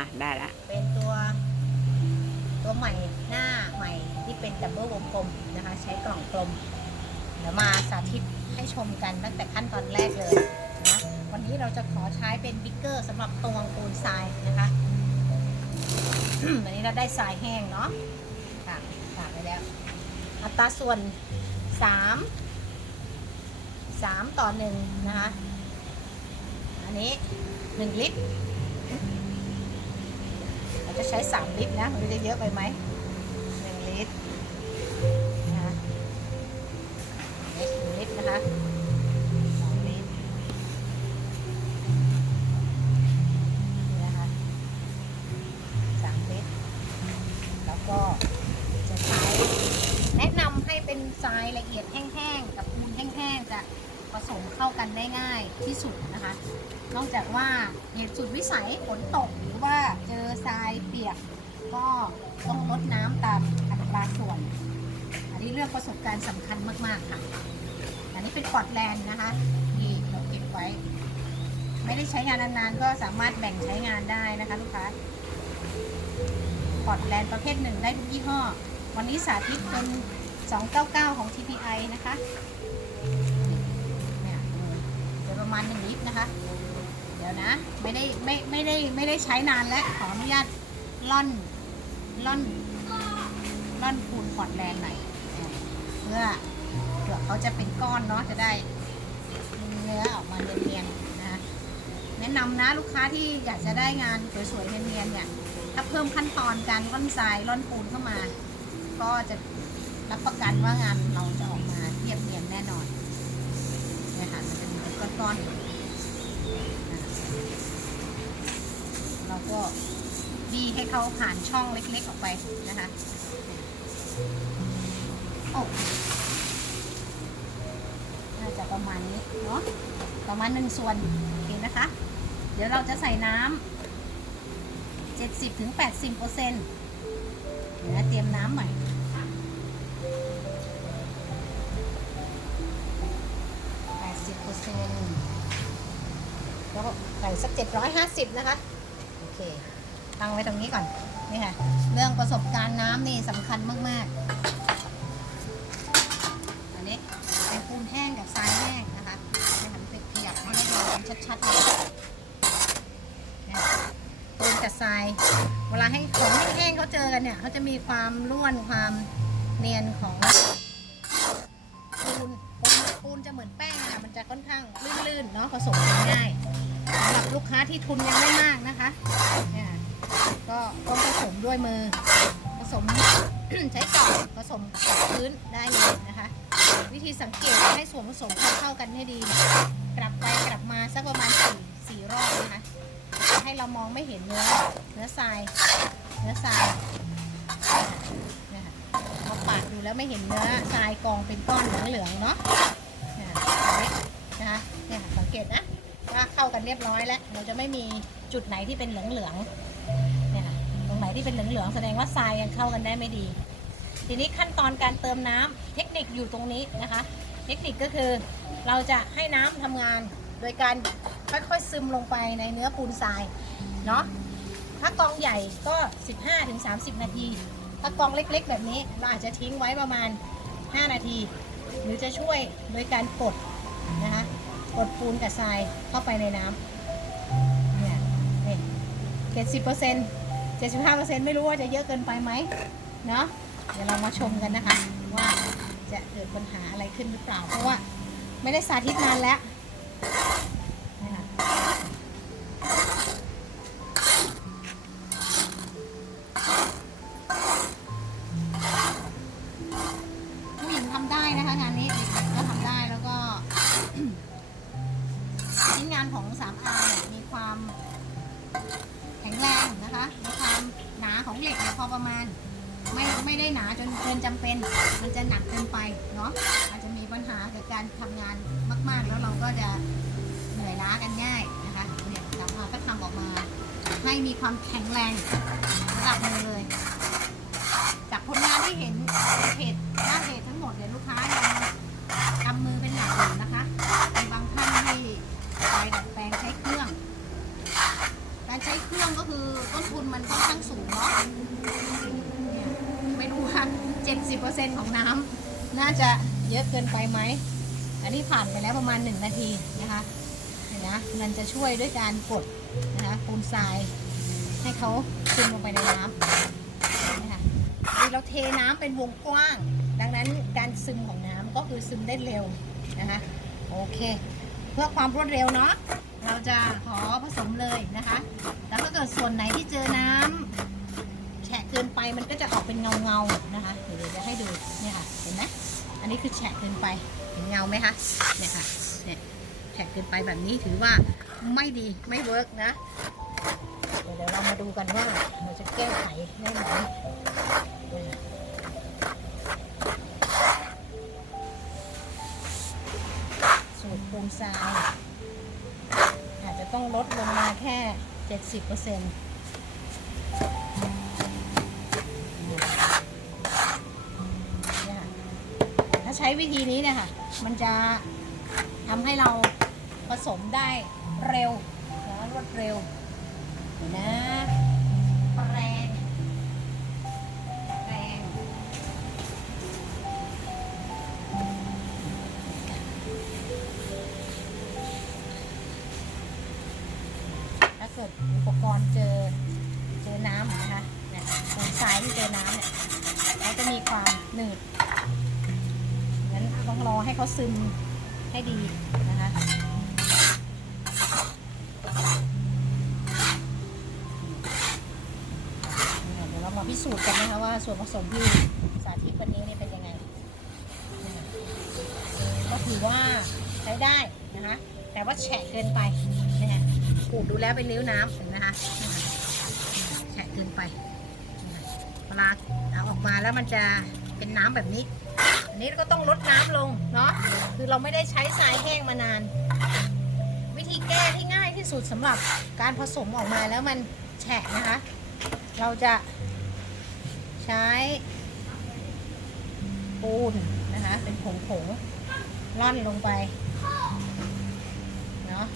อะได้ละเป็นตัวตัวใหม่หน้าใหม่ที่เป็นดับเบิลวงกลมนะคะ ใช้กล่องกลม เดี๋ยวมาสาธิตให้ชมกันตั้งแต่ขั้นตอนแรกเลยนะวันนี้เราจะขอใช้เป็นบิ๊กเกอร์สำหรับตวงปูนทรายนะคะวันนี้เราได้ทรายแห้งเนาะตากตากไปแล้ว อัตราส่วนสามสามต่อหนึ่งนะคะ อันนี้หนึ่งลิตร จะใช้ 3 ลิตรนะมันจะเยอะไปไหม1ลิตรนะคะหนึ่งลิตรนะคะ เรื่องประสบการณ์สำคัญมากๆค่ะ อันนี้เป็นพอร์ตแลนด์นะคะที่เราเก็บไว้ ไม่ได้ใช้งานนานๆ ก็สามารถแบ่งใช้งานได้นะคะลูกค้าพอร์ตแลนด์ประเภทหนึ่งได้ทุกยี่ห้อ วันนี้สาธิตเป็น 299 ของ TPI นะคะเนี่ยเดี๋ยวประมาณ 1 ลิตรนะคะ เดี๋ยวนะ ไม่ได้ไม่ไม่ได้ไม่ได้ใช้นานแล้ว ขออนุญาตล่อนล่อนล่อนปูนพอร์ตแลนด์หน่อย เพื่อเผื่อเขาจะเป็นก้อนเนาะจะได้เนื้อออกมาเนียนๆนะคะแนะนำนะลูกค้าที่อยากจะได้งานสวยๆเนียนๆเนี่ยถ้าเพิ่มขั้นตอนการร่อนทรายร่อนปูนเข้ามา ก็จะรับประกันว่างานเราจะออกมาเทียบเนียนแน่นอนเนี่ยค่ะมันจะมีเป็นก้อนๆอย่างนี้นะเราก็บีให้เขาผ่านช่องเล็กๆออกไปนะคะโอ้น่าจะประมาณนี้ เนาะประมาณหนึ่งส่วนโอเคนะคะ เดี๋ยวเราจะใส่น้ำ70ถึง80เปอร์เซ็นต์เดี๋ยวเตรียมน้ำใหม่80เปอร์เซ็นต์แล้วใส่สัก750นะคะ โอเค ตั้งไว้ตรงนี้ก่อน นี่ค่ะ เรื่องประสบการณ์น้ำนี่สำคัญมาก ๆ ชัดๆเลยปูนกับทราย เวลาให้ของแห้งๆเขาเจอกันเนี่ยเขาจะมีความร่วนความเนียนของปูนปูนปูนจะเหมือนแป้งอะมันจะค่อนข้างลื่นๆเนาะผสมง่ายสำหรับลูกค้าที่ทุนยังไม่มากนะคะเนี่ยก็ต้องผสมด้วยมือ ผสมใช้กล่องผสมกับพื้นได้เลย วิธีสังเกตให้ส่วนผสมเข้ากันให้ดีกลับไปกลับมาสักประมาณสี่สี่รอบนะคะให้เรามองไม่เห็นเนื้อเนื้อทราย เนื้อทรายเนี่ค่ะเราปาดดูแล้วไม่เห็นเนื้อทรายกองเป็นก้อนเหลืองๆเนาะเนี่ยนะคะเนี่ยค่ะสังเกตนะว่าเข้ากันเรียบร้อยแล้ว เราจะไม่มีจุดไหนที่เป็นเหลืองๆเนี่ยตรงไหนที่เป็นเหลืองๆแสดงว่าทรายยังเข้ากันได้ไม่ดี ทีนี้ขั้นตอนการเติมน้ำเทคนิคอยู่ตรงนี้นะคะ เทคนิคก็คือเราจะให้น้ำทำงาน โดยการค่อยๆซึมลงไปในเนื้อปูนทรายเนาะถ้ากองใหญ่ก็ 15-30 นาที ถ้ากองเล็กๆ แบบนี้เราอาจจะทิ้งไว้ประมาณ 5 นาที หรือจะช่วยโดยการกดนะคะกดปูนกับทรายเข้าไปในน้ำเนี่ยนี่เจ็ดสิบเปอร์เซ็นต์เจ็ดสิบห้าเปอร์เซ็นต์ไม่รู้ว่าจะเยอะเกินไปไหมเนาะ เดี๋ยวเรามาชมกันนะคะ ว่าจะเกิดปัญหาอะไรขึ้นหรือเปล่า เพราะว่าไม่ได้สาธิตนานแล้ว นจนเกินจำเป็นมันจะหนักเกินไปเนาะอาจจะมีปัญหากับการทำงานมาก ๆ แล้วเราก็จะเหนื่อยล้ากันง่ายนะคะเนี่ย 3R ก็ทำออกมาให้มีความแข็งแรงระดับหนึงเลย จากผลงานที่เห็นในเพจหน้าเพจทั้งหมดเนี่ยลูกค้ายังทำมือเป็นหลักอยู่นะคะ มีบางท่านที่คอยดัดแปลงใช้เครื่อง การ ใช้เครื่องก็คือต้นทุนมันค่อนข้างสูงเนาะเนี่ยไม่รู้ว่า70%ของน้ำ น่าจะเยอะเกินไปไหม อันนี้ผ่านไปแล้วประมาณ 1 นาทีนะคะเห็นนะมันจะช่วยด้วยการกดนะคะปูนทราย ให้เขาซึมลงไปในน้ำนะคะนี่เราเทน้ำเป็นวงกว้าง ดังนั้นการซึมของน้ำก็คือซึมได้เร็วนะคะโอเค เพื่อความรวดเร็วเนาะเราจะขอผสมเลยนะคะ แล้วถ้าเกิดส่วนไหนที่เจอน้ำแฉะเกินไปมันก็จะออกเป็นเงาเงาๆนะคะเดี๋ยวเดี๋ยวจะให้ดูเนี่ยค่ะ เห็นไหม อันนี้คือแฉะเกินไปเห็นเงาไหมคะเนี่ยค่ะเนี่ยแฉะเกินไปแบบนี้ถือว่าไม่ดีไม่เวิร์กนะเดี๋ยวเรามาดูกันว่าเราจะแก้ไขได้ไหมสูตรปูนทรายอาจจะต้องลดลงมาแค่ 70%เปอร์เซ็นต์ ใช้วิธีนี้เนี่ยค่ะ มันจะทำให้เราผสมได้เร็วและรวดเร็วเดี๋ยวนะแรงแรงถ้าเกิดอุปกรณ์เจอเจอน้ำนะคะเนี่ยตรงซ้ายที่เจอน้ำเนี่ยเขาจะมีความหนืด งั้นต้องรอให้เขาซึมให้ดีนะคะเดี๋ยวเรามาพิสูจน์กันนะคะว่าส่วนผสมที่สาธิตวันนี้เนี่ยเป็นยังไง ก็ถือว่าใช้ได้นะคะ แต่ว่าแฉะเกินไปนะคะขูดดูแล้วเป็นนิ้วน้ำเห็นไหมคะคะแฉะเกินไปเวลาเอาออกมาแล้วมันจะเป็นน้ำแบบนี้ นนี้ก็ต้องลดน้ำลงเนาะคือเราไม่ได้ใช้ทรายแห้งมานาน วิธีแก้ที่ง่ายที่สุดสำหรับการผสมออกมาแล้วมันแฉะนะคะ เราจะใช้ปูนนะคะ เป็นผงผงๆร่อนลงไปเนาะ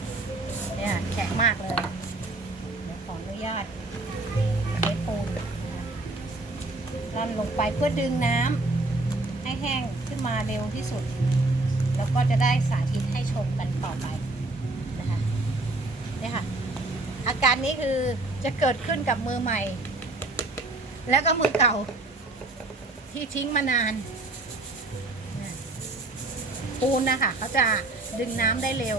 เนี่ยแข็งมากเลยเดี๋ยวขออนุญาตใช้ปูนนะคะร่อนลงไปเพื่อดึงน้ำ แห้งขึ้นมาเร็วที่สุด แล้วก็จะได้สาธิตให้ชมกันต่อไปนะคะเนี่ยค่ะ อาการนี้คือจะเกิดขึ้นกับมือใหม่ แล้วก็มือเก่าที่ทิ้งมานานปูนนะคะเขาจะดึงน้ำได้เร็ว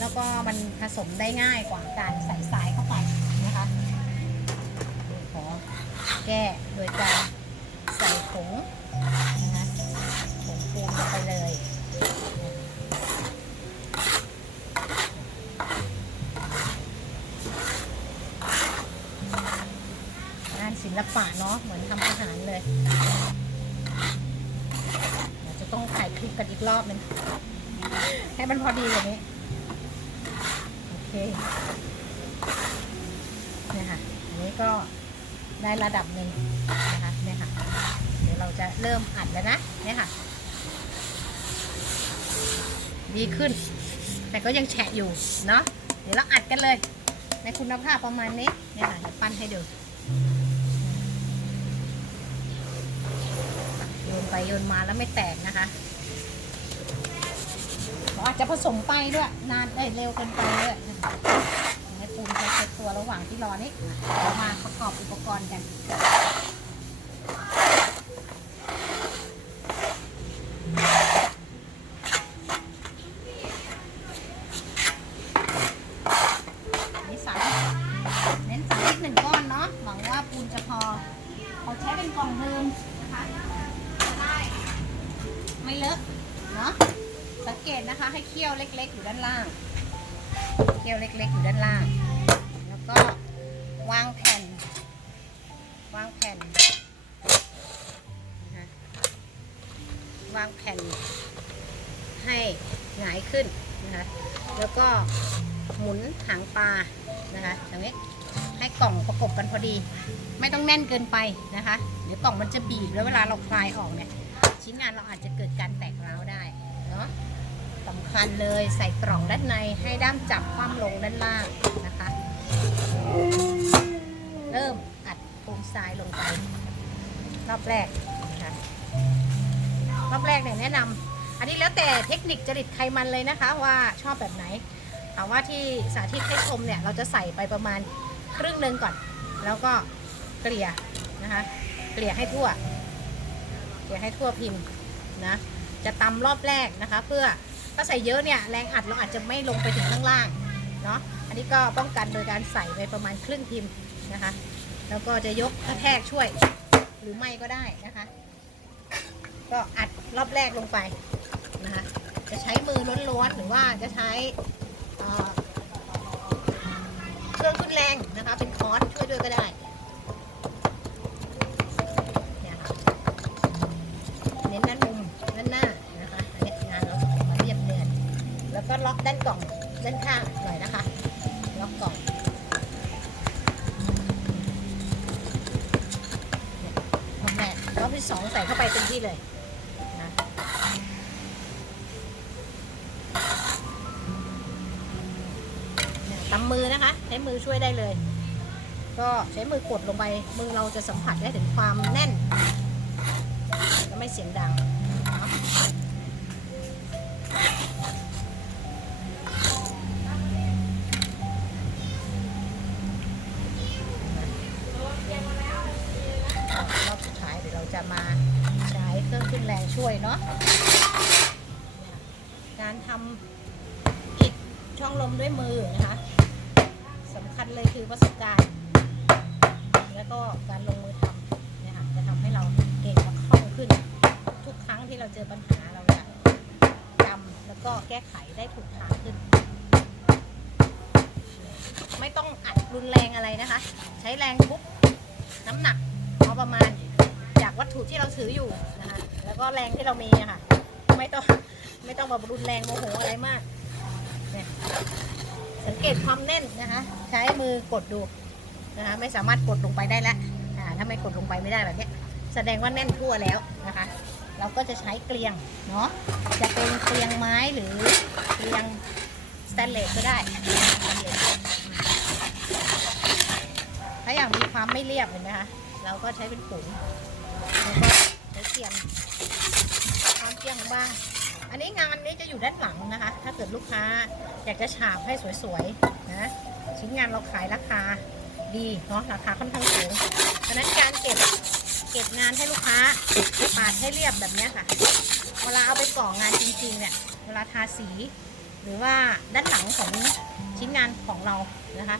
แล้วก็มันผสมได้ง่ายกว่าการใส่สายเข้าไปนะคะขอแก้โดยการ ให้มันพอดีกว่านี้ โอเคเนี่ยค่ะ อันนี้ก็ได้ระดับหนึ่งนะคะเนี่ยค่ะ เดี๋ยวเราจะเริ่มอัดแล้วนะเนี่ยค่ะ ดีขึ้น แต่ก็ยังแฉะอยู่เนาะ เดี๋ยวเราอัดกันเลย ในคุณภาพประมาณนี้เนี่ยค่ะเดี๋ยวปั้นให้ดูโยนไปโยนมาแล้วไม่แตกนะคะ อาจจะผสมไปด้วย นานได้เร็วเกินไปด้วยให้ปูนใช้เซ็ตตัวระหว่างที่รอนี่เรามาประกอบอุปกรณ์กัน นะคะแล้วก็หมุนหางปลานะคะอย่างนี้ให้กล่องประกบกันพอดี ไม่ต้องแน่นเกินไปนะคะเดี๋ยวกล่องมันจะบีบแล้วเวลาเราคลายออกเนี่ยชิ้นงานเราอาจจะเกิดการแตกร้าวได้เนาะสำคัญเลยใส่กล่องด้านในให้ด้ามจับคว่ำลงด้านล่างนะคะ เริ่มอัดโครงทรายลงไป รอบแรกนะคะรอบแรกเนี่ยแนะนำ อันนี้แล้วแต่เทคนิคจริตใครมันเลยนะคะ ว่าชอบแบบไหนถาว่าที่สาธิตให้ชมเนี่ยเราจะใส่ไปประมาณครึ่งหนึ่งก่อน แล้วก็เกลี่ยนะคะเกลี่ยให้ทั่วเกลี่ยให้ทั่วพิมพ์นะจะตำรอบแรกนะคะ เพื่อถ้าใส่เยอะเนี่ยแรงอัดเราอาจจะไม่ลงไปถึงข้างล่างเนาะอันนี้ก็ป้องกันโดยการใส่ไปประมาณครึ่งพิมพ์นะคะ แล้วก็จะยกกระแทกช่วยหรือไม่ก็ได้นะคะ ก็อัดรอบแรกลงไป นะคะจะใช้มือล้วนๆหรือว่าจะใช้เครื่องขึ้นแรงนะคะเป็นคอร์สช่วยด้วยก็ได้เน้นด้านมุมด้านหน้านะคะอันนี้งานเราออกมาเรียบเนียนแล้วก็ล็อกด้านกล่องด้านข้างหน่อยนะคะล็อกกล่องเนี่ยรอบแรกรอบที่สองใส่เข้าไปเต็มที่เลย มือช่วยได้เลย ก็ใช้มือกดลงไป มือเราจะสัมผัสได้ถึงความแน่นและไม่เสียงดังรอบสุดท้ายเดี๋ยวเราจะมาใช้เครื่องขึ้นแรงช่วยเนาะการทำอิฐช่องลมด้วยมือนะคะ เลยคือประสบการณ์ แล้วก็การลงมือทำเนี่ยค่ะจะทำให้เราเก่งและคล่องขึ้น ทุกครั้งที่เราเจอปัญหาเราจะจำแล้วก็แก้ไขได้ถูกทางขึ้น ไม่ต้องอัดรุนแรงอะไรนะคะ ใช้แรงทุบน้ำหนักพอประมาณจากวัตถุที่เราถืออยู่นะคะแล้วก็แรงที่เรามีค่ะ ไม่ต้องไม่ต้องแบบรุนแรงโมโหอะไรมากเนี่ย สังเกตความแน่นนะคะ ใช้มือกดดูนะคะไม่สามารถกดลงไปได้แล้วอ่าถ้าไม่กดลงไปไม่ได้แบบนี้แสดงว่าแน่นทั่วแล้วนะคะ เราก็จะใช้เกลียงเนาะจะเป็นเกลียงไม้หรือเกลียงสแตนเลสก็ได้ถ้าอย่างมีความไม่เรียบเห็นไหมคะเราก็ใช้เป็นผงแล้วก็ใช้เกลียงความเกลียงบ้าง อันนี้งานนี้จะอยู่ด้านหลังนะคะ ถ้าเกิดลูกค้าอยากจะฉาบให้สวยๆนะชิ้นงานเราขายราคาดีเนาะราคาค่อนข้างสูงฉะนั้นการเก็บเก็บงานให้ลูกค้าปาดให้เรียบแบบนี้ค่ะ เวลาเอาไปก่องานจริงๆเนี่ยเวลาทาสี หรือว่าด้านหลังของชิ้นงานของเรานะคะ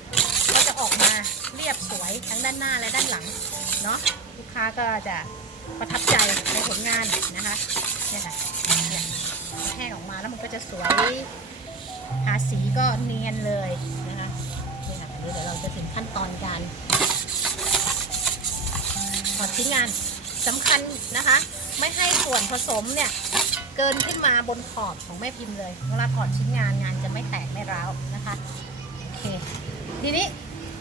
ก็จะออกมาเรียบสวยทั้งด้านหน้าและด้านหลังเนาะลูกค้าก็จะประทับใจในผลงานนะคะเนี่ยค่ะ แล้วมันก็จะสวยทาสีก็เนียนเลยนะคะนี่ค่ะเดี๋ยวเราจะถึงขั้นตอนการถอดชิ้นงานสำคัญนะคะ ไม่ให้ส่วนผสมเนี่ยเกินขึ้นมาบนขอบของแม่พิมพ์เลย เวลาถอดชิ้นงานงานจะไม่แตกไม่ร้าวนะคะโอเคทีนี้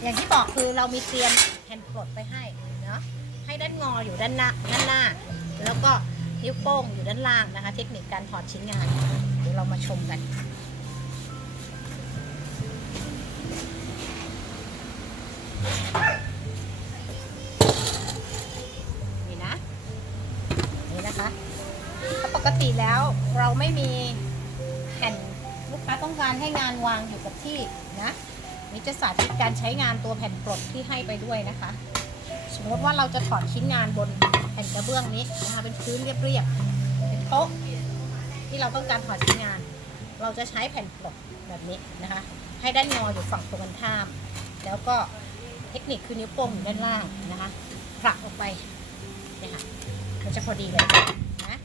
อย่างที่บอกคือเรามีเตรียมแผ่นปลดไปให้เนาะให้ด้านงออยู่ด้านหน้าด้านหน้า แล้วก็ นิ้วโป้งอยู่ด้านล่างนะคะ เทคนิคการถอดชิ้นงาน เดี๋ยวเรามาชมกันนี่นะนี่นะคะถ้าปกติแล้วเราไม่มีแผ่นลูกค้าต้องการให้งานวางอยู่กับที่นะนี่จะสาธิตการใช้งานตัวแผ่นปลดที่ให้ไปด้วยนะคะ สมมติว่าเราจะถอดชิ้นงานบนแผ่นกระเบื้องนี้นะคะเป็นพื้นเรียบๆเป็นโต๊ะที่เราต้องการถอดชิ้นงาน เราจะใช้แผ่นปลดแบบนี้นะคะ ให้ด้านงออยู่ฝั่งตรงกันข้าม แล้วก็เทคนิคคือนิ้วโป้งอยู่ด้านล่างนะคะผลักออกไปเนี่ยค่ะมันจะพอดีเลยนะ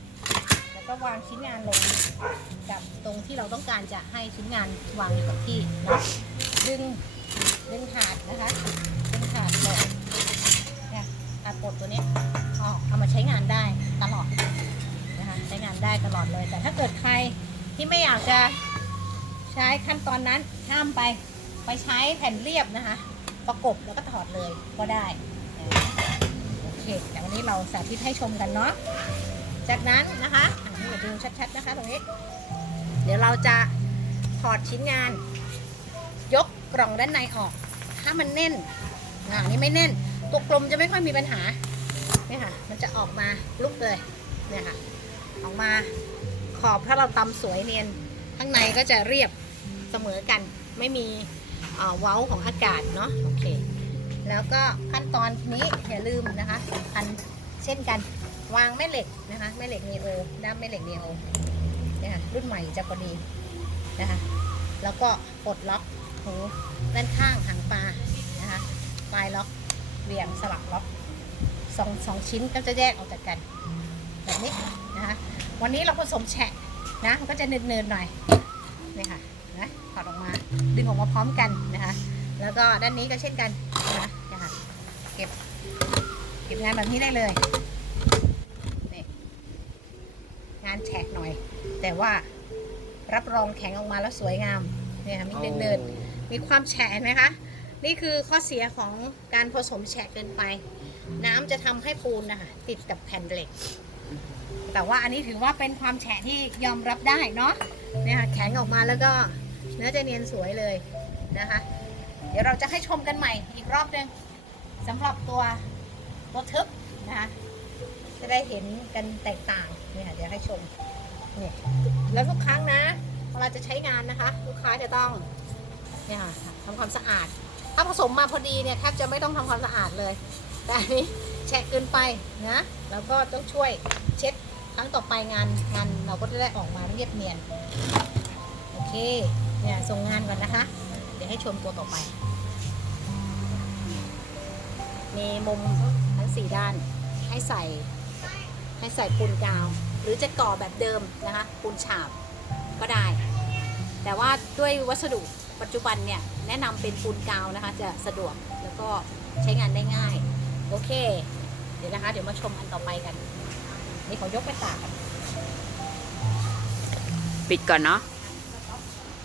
แล้วก็วางชิ้นงานลงกับตรงที่เราต้องการจะให้ชิ้นงานวางอยู่กับที่เนาะดึงดึงถาดนะคะ ได้ตลอดเลย แต่ถ้าเกิดใครที่ไม่อยากจะใช้ขั้นตอนนั้นข้ามไปไปใช้แผ่นเรียบนะคะ ประกบแล้วก็ถอดเลยก็ได้โอเคแต่วันนี้เราสาธิตให้ชมกันเนาะจากนั้นนะคะเดี๋ยวดูชัดๆนะคะตรงนี้ เดี๋ยวเราจะถอดชิ้นงาน ยกกล่องด้านในออก ถ้ามันแน่นอ่านี่ไม่แน่น ตัวกลมจะไม่ค่อยมีปัญหาเนี่ยค่ะ มันจะออกมาลุกเลยเนี่ยค่ะ ออกมา ขอบถ้าเราตำสวยเนียน ข้างในก็จะเรียบเสมอกัน ไม่มีเอ่อเว้าของอากาศเนาะโอเค แล้วก็ขั้นตอนนี้อย่าลืมนะคะสำคัญเช่นกันวางแม่เหล็กนะคะแม่เหล็กนีโอด้ามแม่เหล็กนีโอเนี่ยค่ะรุ่นใหม่จะพอดีนะคะแล้วก็ปลดล็อกหูด้านข้างหางปลานะคะปลายล็อกเหวี่ยงสลักล็อกสองสองชิ้นก็จะแยกออกจากกัน แบบนี้นะคะวันนี้เราผสมแฉะนะมันก็จะเนินๆหน่อยนี่ค่ะนะถอดออกมาดึงออกมาพร้อมกันนะคะ แล้วก็ด้านนี้ก็เช่นกันนะนะคะเก็บเก็บงานแบบนี้ได้เลยนี่งานแฉกหน่อย แต่ว่ารับรองแข็งออกมาแล้วสวยงามเนี่ยค่ะมีเนินๆมีความแฉะเห็นไหมคะนี่คือข้อเสียของการผสมแฉะเกินไป น้ำจะทำให้ปูนนะคะติดกับแผ่นเหล็ก แต่ว่าอันนี้ถือว่าเป็นความแฉะที่ยอมรับได้เนาะเนี่ยค่ะแข็งออกมาแล้วก็เนื้อจะเนียนสวยเลยนะคะ เดี๋ยวเราจะให้ชมกันใหม่อีกรอบหนึงสำหรับตัวตัวทึบนะคะจะได้เห็นกันแตกต่างเนี่ยเดี๋ยวให้ชมเนี่ยแล้วทุกครั้งนะเวลาจะใช้งานนะคะ ลูกค้าจะต้องเนี่ยค่ะทำความสะอาด ถ้าผสมมาพอดีเนี่ยแทบจะไม่ต้องทำความสะอาดเลย แต่อันนี้แฉะเกินไปนะแล้วก็ต้องช่วยเช็ด ครั้งต่อไปงานงานเราก็จะได้ออกมาเรียบเนียน โอเค เนี่ยส่งงานก่อนนะคะ เดี๋ยวให้ชมตัวต่อไป มีมุมทั้งสี่ด้านให้ใส่ให้ใส่ปูนกาว หรือจะก่อแบบเดิมนะคะปูนฉาบก็ได้ แต่ว่าด้วยวัสดุปัจจุบันเนี่ยแนะนำเป็นปูนกาวนะคะ จะสะดวกแล้วก็ใช้งานได้ง่าย โอเค เดี๋ยวนะคะ เดี๋ยวมาชมอันต่อไปกัน นี่เขายกไปตากปิดก่อนเนาะ